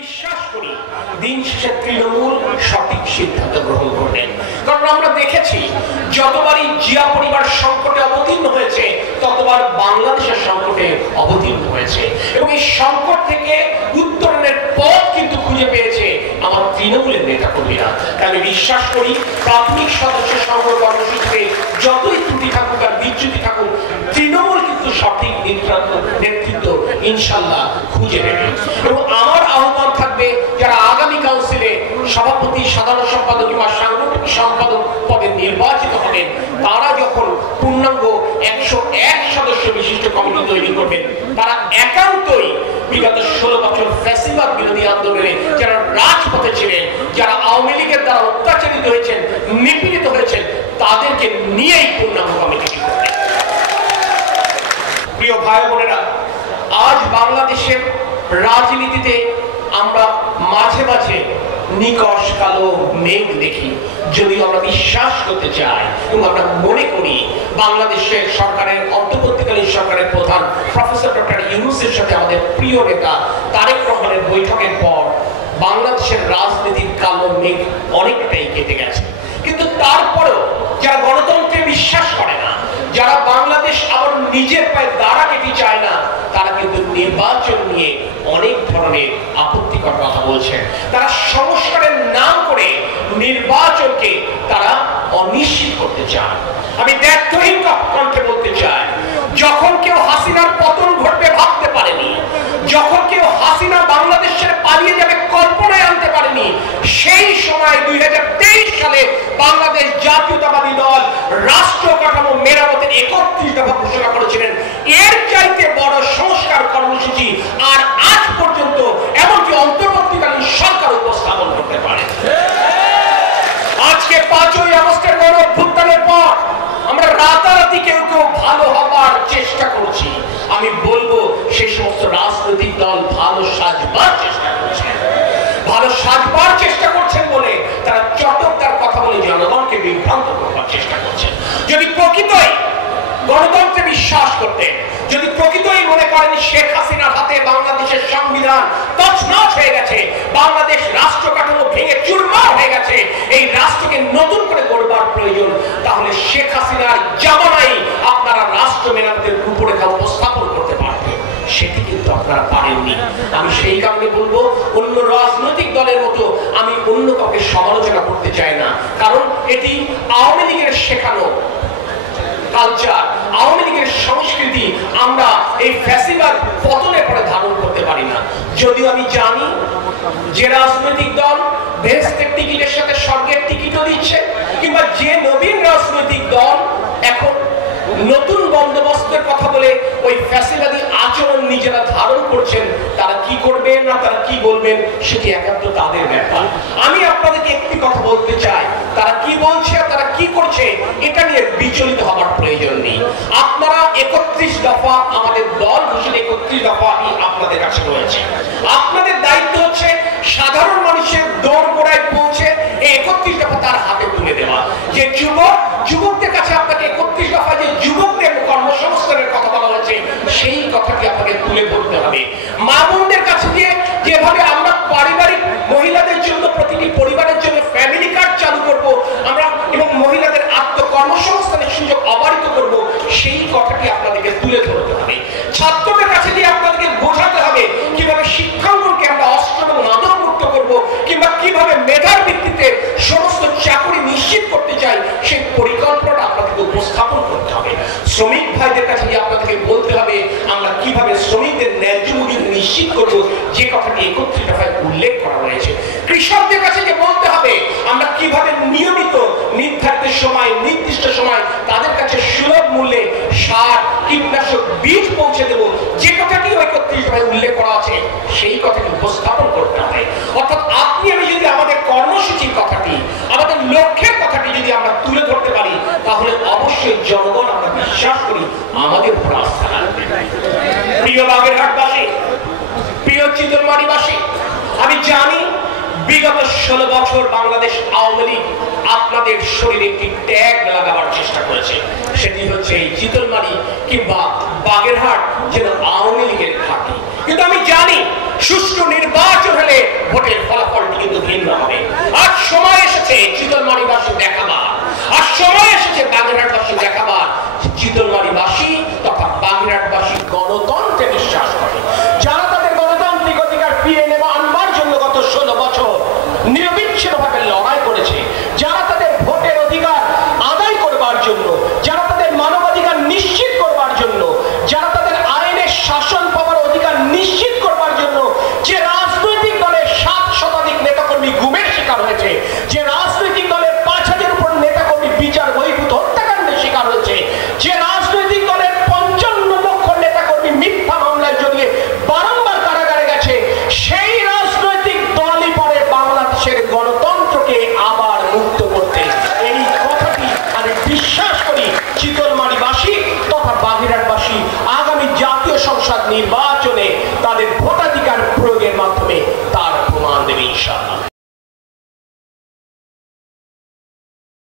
বিশ্বাস করি দিন শেষে তৃণমূল সঠিক সিদ্ধান্ত গ্রহণ করবেন, কারণ আমরা দেখেছি যতবারই জিয়া পরিবার সংকটে অবতীর্ণ হয়েছে ততবার বাংলাদেশের সংকটে অবতীর্ণ হয়েছে এবং এই সংকট থেকে উত্তরণের পথ কিন্তু খুঁজে পেয়েছে আমার তৃণমূলের নেতা কর্মীরা। তাই আমি বিশ্বাস করি প্রাথমিক সদস্য সংঘ কর্মসূচিতে যতই ত্রুটি থাকুক আর বিচ্যুতি থাকুক, তৃণমূল কিন্তু সঠিক নেতৃত্ব ইনশাল্লাহ খুঁজে নেবে। এবং আমার আহ্বান থাকবে যারা আগামী কাউন্সিলে সভাপতি, সাধারণ সম্পাদক কিংবা সাংগঠনিক সম্পাদক পদে নির্বাচিত হবেন, তারা যখন পূর্ণাঙ্গ 101 সদস্য বিশিষ্ট কমিটি তৈরি করবেন, তারা একান্তই বিগত 16 বছর ফ্যাসিবাদ বিরোধী আন্দোলনে যারা রাজপথে ছিলেন, যারা আওয়ামী লীগের দ্বারা অত্যাচারিত হয়েছেন, নিপীড়িত হয়েছেন, তাদেরকে নিয়েই পূর্ণাঙ্গ কমিটি করবেন। প্রিয় ভাই বোনেরা, আজ বাংলাদেশের রাজনীতিতে আমরা মাঝে মাঝে নিকশ কালো মেঘ দেখি। যদি আমরা বিশ্বাস করতে চাই এবং আমরা মনে করি বাংলাদেশের সরকারের অন্তর্বর্তীকালীন সরকারের প্রধান প্রফেসর ডক্টর ইউনূসের সাথে আমাদের প্রিয় নেতা তারেক রহমানের বৈঠকের পর বাংলাদেশের রাজনীতির কালো মেঘ অনেকটাই কেটে গেছে। কিন্তু তারপরেও যারা গণতন্ত্রে বিশ্বাস করে না, যারা বাংলাদেশ আবার নিজের পায়ে দাঁড়াতে চায় না, তারা কিন্তু নির্বাচন নিয়ে অনেক ধরনের আপত্তিকর কথা বলছেন। তারা সংস্কারের নাম করে নির্বাচনকে তারা অনিশ্চিত করতে চায়। আমি দ্ব্যর্থহীন কণ্ঠে বলতে চাই, যখন কেউ হাসিনার পতন ঘটবে ভাবতে পারেনি, যখন কেউ হাসিনা বাংলাদেশের পালিয়ে যাবে কল্পনায় আনতে পারেনি, সেই সময় 2023 সালে বাংলাদেশ জাতীয়তাবাদী দল রাষ্ট্র কাঠামো মেরামতের 31 দফা ঘোষণা করেছিলেন। এর চাইতে বড় সংস্কার কর্মসূচি আর আজ পর্যন্ত এমনকি অন্তর্বর্তীকালীন সরকার উপস্থাপন করতে পারে। আজকে 5ই আগস্টের গণ অভ্যুত্থানের পর আমরা রাতারাতি কেউ কেউ ভালো হবার চেষ্টা করছি। আমি বলবো সেই সমস্ত রাজনৈতিক দল ভালো সাজবার চেষ্টা করছেন, ভালো সাজবার চেষ্টা করছেন বলে তারা চটকদার কথা বলে জনগণকে বিভ্রান্ত করবার চেষ্টা করছেন। যদি প্রকৃতই গণতন্ত্রে বিশ্বাস করতে, যদি প্রকৃতই মনে করেন শেখ হাসিনার হাতে বাংলাদেশের সংবিধান তছনছ হয়ে গেছে, বাংলাদেশ রাষ্ট্র কাঠামো ভেঙে চুরমার হয়ে গেছে, এই রাষ্ট্রকে নতুন করে গড়বার প্রয়োজন, তাহলে শেখ হাসিনার জামানায় আপনারা রাষ্ট্র মেরামতের রূপরেখা উপস্থাপন করতে পারবেন। সেটি কিন্তু আপনারা পারেননি। আমি সেই কারণে বলবো, অন্য রাজনৈতিক দলের মতো আমি অন্য কাউকে সমালোচনা করতে চাই না, কারণ এটি আওয়ামী লীগের শেখানো কালচার, আওয়ামী লীগের সংস্কৃতি আমরা এই ফ্যাসিবাদ পতনের পরে ধারণ করতে পারি না। যদিও আমি জানি যে রাজনৈতিক দল বেহেশতের টিকিটের সাথে স্বর্গের টিকিটও দিচ্ছে, কিংবা যে নবীন রাজনৈতিক দল এখন নতুন বন্দোবস্তের কথা বলে ওই ফ্যাসিবাদী আচরণ নিজেরা ধারণ করছেন, তারা কি করবেন না তারা কি বলবেন সেটি একান্ত তাদের ব্যাপার। আমি আপনাদেরকে একটি কথা বলতে চাই, তারা কি বলছে আর তারা কি করছে এটা নিয়ে বিচলিত হবার প্রয়োজন নেই। আপনারা 31 দফা, আমাদের দল ঘোষিত 31 দফা আপনাদের কাছে রয়েছে। আপনাদের দায়িত্ব হচ্ছে সাধারণ মানুষের দোরগোড়ায় পৌঁছে এই 31 দফা তার হাতে তুলে দেওয়া। যে যুবকদের কাছে আপনাকে 31 দফা যে যুবকদের কর্মসংস্থানের কথা বলা হয়েছে সেই কথাটি আপনাকে তুলে ধরতে হবে। মা বোনদের কাছে দিয়ে যেভাবে আমরা পারিবারিক মহিলাদের জন্য, প্রতিটি পরিবারের জন্য ফ্যামিলি কার্ড চালু করব আমরা এবং মহিলাদের আত্মকর্মসংস্থানের সুযোগ অবারিত করব, সেই কথাটি আপনাদেরকে তুলে ধরতে হবে। ছাত্রদের কাছে দিয়ে আপনাদেরকে বোঝাতে হবে কিভাবে শিক্ষাঙ্গনকে আমরা অস্ত্র এবং মাদক মুক্ত করব, কিংবা কিভাবে মেধার ভিত্তিতে সমস্ত চাকরি নিশ্চিত করতে চাই সেই পরিকল্পনাটা আপনাদেরকে উপস্থাপন করতে হবে। শ্রমিক ভাইদের কাছে দিয়ে আপনাদেরকে বলতে হবে আমরা কিভাবে শ্রমিকদের ন্যায্য মজুরি নিশ্চিত করব, যে কথাটি 31 দফায় উল্লেখ করা হয়েছে। কৃষকদের কাছে যে বলতে হবে আমরা কিভাবে নিয়মিত নির্ধারিত সময়, নির্দিষ্ট সময় তাদের কাছে সুলভ মূল্যে সার, কীটনাশক, বীজ পৌঁছে দেব, যে কথাটি 31 দফায় উল্লেখ করা আছে সেই কথাটি উপস্থাপন করতে হবে। অর্থাৎ আপনি আমি যদি আমাদের কর্মসূচির কথাটি, আমাদের লক্ষ্যের কথাটি যদি আমরা তুলে ধরতে পারি, তাহলে অবশ্যই জনগণ, আমরা বিশ্বাস করি, আমাদের উপর আস্থা রাখবে। প্রিয় বাগেরহাটবাসী, প্রিয় চিতলমারীবাসী, আমি জানি বিগত 16 বছর বাংলাদেশ আওয়ামী লীগ আপনাদের শরীরে একটি ট্যাগ লাগাবার চেষ্টা করেছে, সেটি হচ্ছে এই চিতলমারী কিংবা বাগেরহাট যেন আওয়ামী লীগের ঘাঁটি। কিন্তু আমি জানি সুষ্ঠু নির্বাচন